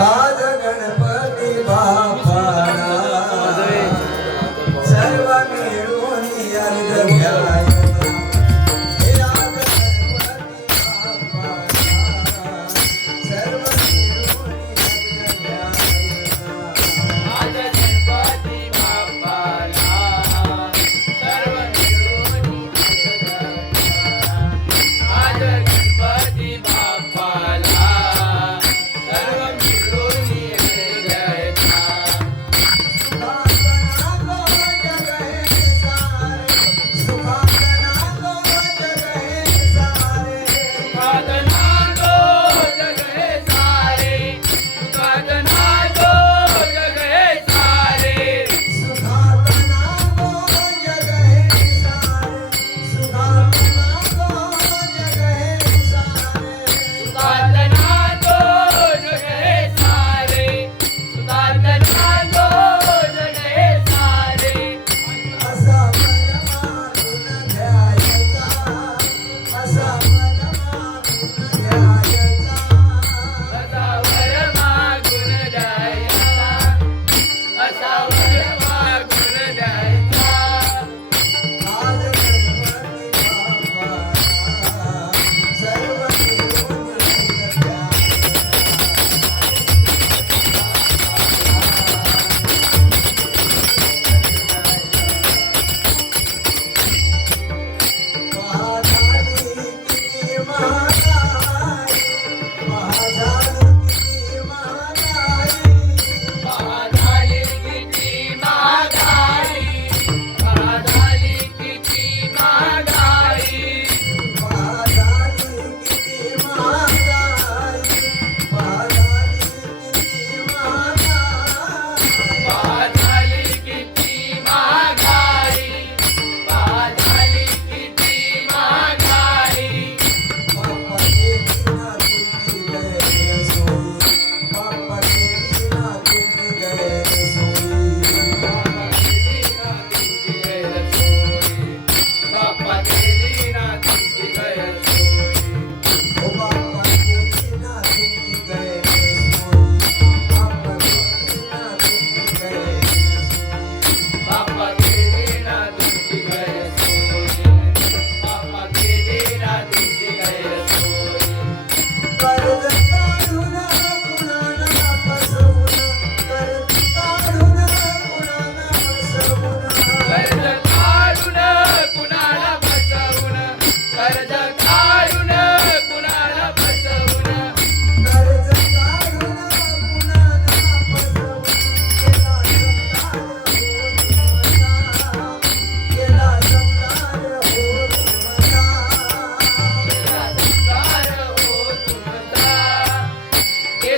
आज गणपती बाप्पाला सर्व मिळून अर्घ घ्यायला.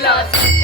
Gorillas.